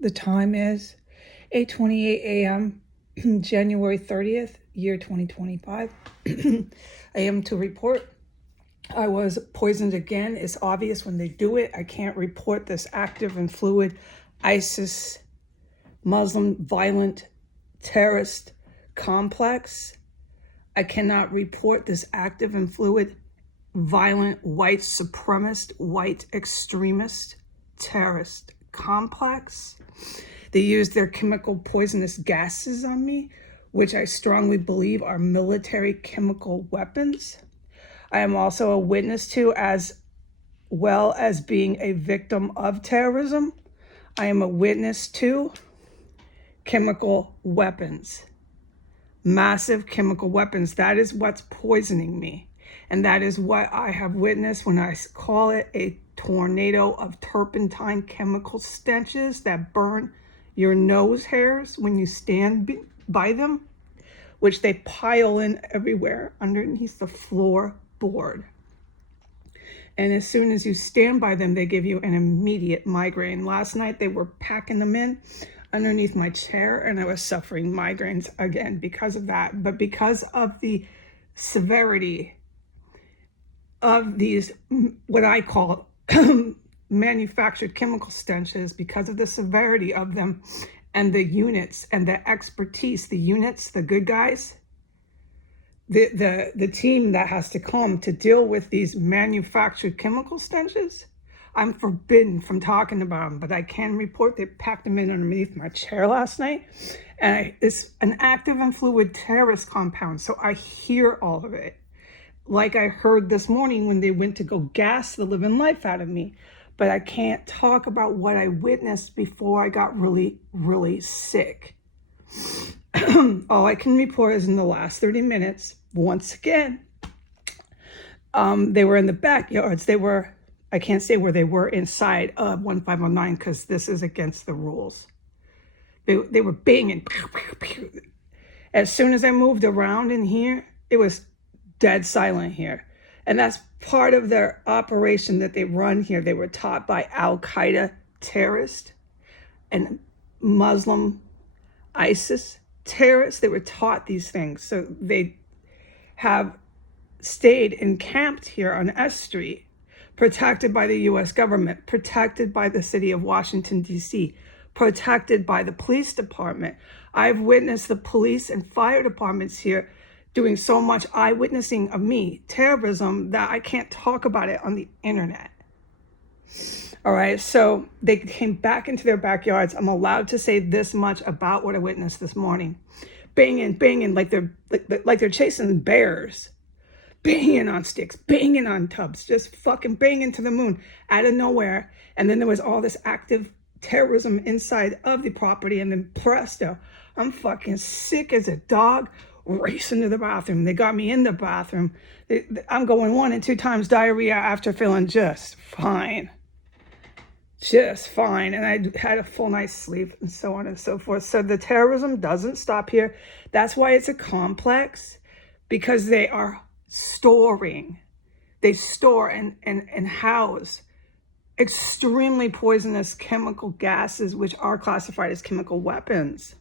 The time is 8:28 a.m., January 30th, year 2025. I am to report I was poisoned again. It's obvious when they do it. I can't report this active and fluid ISIS Muslim violent terrorist complex. I cannot report this active and fluid violent white supremacist, white extremist terrorist complex. They used their chemical poisonous gases on me, which I strongly believe are military chemical weapons. I am also a witness to, as well as being a victim of terrorism, I am a witness to chemical weapons, massive chemical weapons. That is what's poisoning me. And that is what I have witnessed when I call it a tornado of turpentine chemical stenches that burn your nose hairs when you stand by them, which they pile in everywhere underneath the floorboard. And as soon as you stand by them, they give you an immediate migraine. Last night, they were packing them in underneath my chair, and I was suffering migraines again because of that. But because of the severity of these, what I call manufactured chemical stenches, because of the severity of them and the units and the expertise, the units, the good guys, the team that has to come to deal with these manufactured chemical stenches, I'm forbidden from talking about them, but I can report they packed them in underneath my chair last night. And it's an active and fluid terrorist compound, so I hear all of it. Like I heard this morning when they went to go gas the living life out of me. But I can't talk about what I witnessed before I got really, really sick. All I can report is in the last 30 minutes, once again, they were in the backyards. I can't say where they were inside of 1509 because this is against the rules. They were banging. As soon as I moved around in here, it was dead silent here. And that's part of their operation that they run here. They were taught by Al-Qaeda terrorists and Muslim ISIS terrorists. They were taught these things. So they have stayed encamped here on S Street, protected by the U.S. government, protected by the city of Washington, D.C., protected by the police department. I've witnessed the police and fire departments here doing so much eyewitnessing of me, terrorism, that I can't talk about it on the internet. All right, so they came back into their backyards. I'm allowed to say this much about what I witnessed this morning. Banging, like they're chasing bears. Banging on sticks, banging on tubs, just fucking banging to the moon out of nowhere. And then there was all this active terrorism inside of the property, and then presto, I'm fucking sick as a dog, racing to the bathroom. They got me in the bathroom. I'm going 1 and 2 times diarrhea after feeling just fine. Just fine. And I had a full night's sleep and so on and so forth. So the terrorism doesn't stop here. That's why it's a complex, because they are storing. They store and house extremely poisonous chemical gases, which are classified as chemical weapons.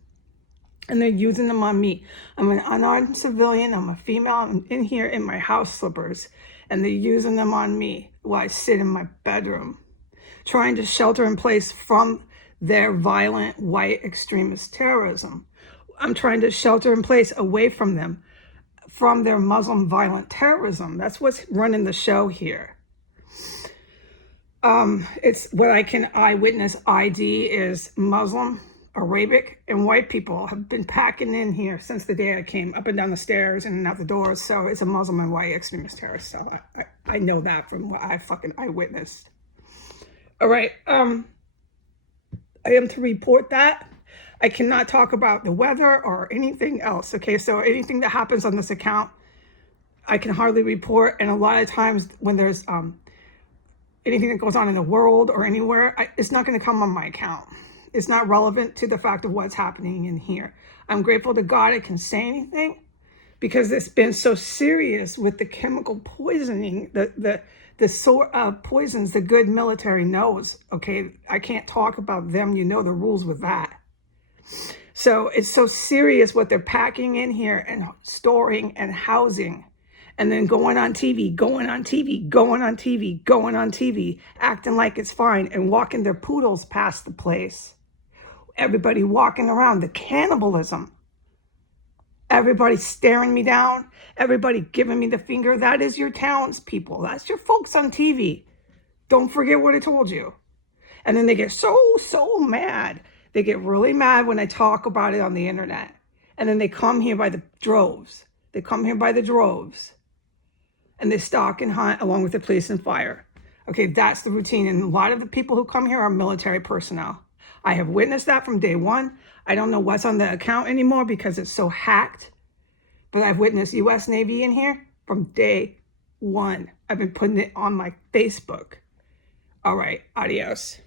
And they're using them on me. I'm an unarmed civilian. I'm a female. I'm in here in my house slippers. And they're using them on me while I sit in my bedroom, trying to shelter in place from their violent white extremist terrorism. I'm trying to shelter in place away from them, from their Muslim violent terrorism. That's what's running the show here. It's what I can eyewitness ID is Muslim, Arabic, and white people have been packing in here since the day I came, up and down the stairs and out the doors. So it's a Muslim and white extremist terrorist. So I know that from what I fucking eyewitnessed. All right. I am to report that. I cannot talk about the weather or anything else. Okay, so anything that happens on this account, I can hardly report. And a lot of times when there's anything that goes on in the world or anywhere, it's not going to come on my account. It's not relevant to the fact of what's happening in here. I'm grateful to God I can say anything, because it's been so serious with the chemical poisoning, the the sort of poisons the good military knows. Okay, I can't talk about them. You know the rules with that. So it's so serious what they're packing in here and storing and housing, and then going on TV, going on TV, going on TV, going on TV, acting like it's fine and walking their poodles past the place. Everybody walking around, the cannibalism. Everybody staring me down. Everybody giving me the finger. That is your townspeople. That's your folks on TV. Don't forget what I told you. And then they get so mad. They get really mad when I talk about it on the internet. And then they come here by the droves. They come here by the droves. And they stalk and hunt along with the police and fire. Okay, that's the routine. And a lot of the people who come here are military personnel. I have witnessed that from day one. I don't know what's on the account anymore because it's so hacked. But I've witnessed U.S. Navy in here from day one. I've been putting it on my Facebook. All right, adios.